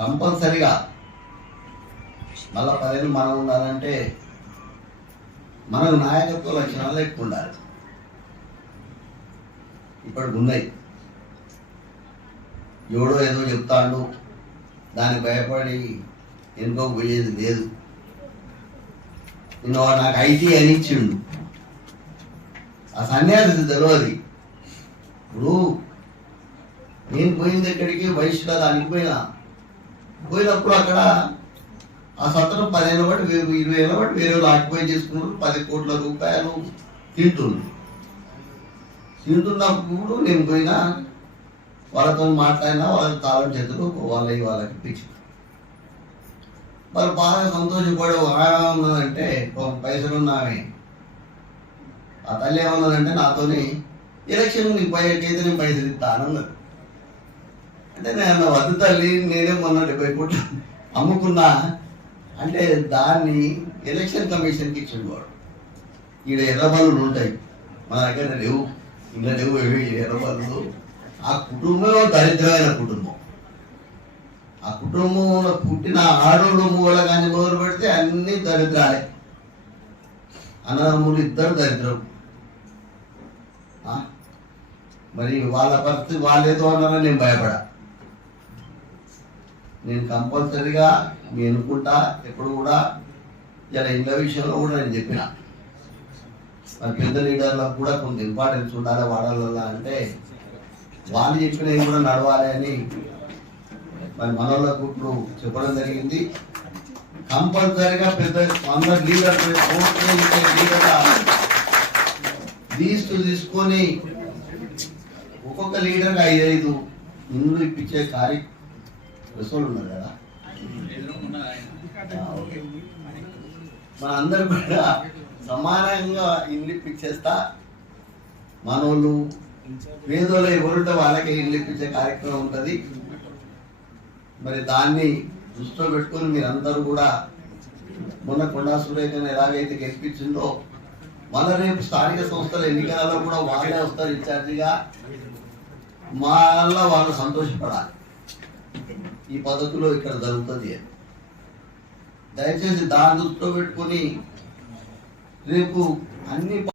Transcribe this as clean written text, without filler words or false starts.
కంపల్సరిగా మళ్ళా 10 ఏళ్ళు మనం ఉండాలంటే మనకు నాయకత్వ లక్షణాలు ఎక్కువ ఉండాలి. ఇప్పటికి ఉన్నాయి. ఎవడో ఏదో చెప్తాడు, దానికి భయపడి ఎందుకో పోయేది లేదు. నేను నాకు ఐటీ అని ఇచ్చిండు, ఆ సన్యాసి తెలియదు. ఇప్పుడు నేను పోయింది ఎక్కడికి వయసులో దానికి పోయినప్పుడు అక్కడ ఆ సత్రం 10 ఏళ్ళ బట్టి 20 ఏళ్ళ బట్టి వేరే వాళ్ళు ఆక్యుపై చేసుకున్నారు. 10 కోట్ల రూపాయలు తింటున్నప్పుడు నేను పోయినా, వాళ్ళతో మాట్లాడినా, వాళ్ళకి తాళం చేతులు వాళ్ళకి పిచ్చి. వాళ్ళు బాగా సంతోషపడే ఉన్నదంటే పైసలు ఉన్నామే. ఆ తల్లి ఏమన్నదంటే నాతోని ఎలక్షన్ నీకు అయితే నేను పైసలు ఇస్తానన్నది. అంటే నేను వద్దు తల్లి, నేనే మొన్న 70 కోట్లు అమ్ముకున్నా అంటే దాన్ని ఎలక్షన్ కమిషన్కి ఇచ్చిండు వాడు. ఈడ ఎర్రబల్లులు ఉంటాయి, మన దగ్గర లేవు, ఇంకా లేవు ఎర్రబల్లులు. ఆ కుటుంబం దరిద్రమైన కుటుంబం. ఆ కుటుంబంలో పుట్టిన ఆడోళ్ళు మూల కానీ మొదలు పెడితే అన్ని దరిద్రాలే. అన్నదమ్ములు ఇద్దరు దరిద్రం. మరి వాళ్ళ పరిస్థితి వాళ్ళేదో అన్నారని నేను భయపడా. నేను కంపల్సరీగా నేను అనుకుంటా ఎప్పుడు కూడా ఇలా ఇండ్ల విషయంలో కూడా నేను చెప్పిన, మరి పెద్ద లీడర్లకు కూడా కొంత ఇంపార్టెన్స్ ఉండాలి వాడాలన్నా అంటే వాళ్ళు చెప్పినవి కూడా నడవాలి అని మరి మనోళ్ళకు ఇప్పుడు చెప్పడం జరిగింది. కంపల్సరీగా పెద్ద 100 లీడర్ లీస్ట్ తీసుకొని ఒక్కొక్క లీడర్కి 5 ఇండ్లు ఇప్పించే కార్యక్రమాలు ఉన్నారు కదా. మన అందరూ కూడా సమానంగా ఇండ్లు ఇప్పించేస్తా. మనోళ్ళు పేదోళ్ళు ఎవరుంటే వాళ్ళకే ఇండ్లు ఇప్పించే కార్యక్రమం ఉంటుంది. మరి దాన్ని దృష్టిలో పెట్టుకొని మీరందరూ కూడా మొన్న కొండా సురేఖను ఎలాగైతే గెలిపించిందో మళ్ళీ రేపు స్థానిక సంస్థల ఎన్నికలలో కూడా వాళ్ళే వస్తారు ఇన్ఛార్జిగా. మళ్ళా వాళ్ళు సంతోషపడాలి ఈ పద్ధతిలో ఇక్కడ జరుగుతుంది అని. దయచేసి దాన్ని దృష్టిలో పెట్టుకొని రేపు అన్ని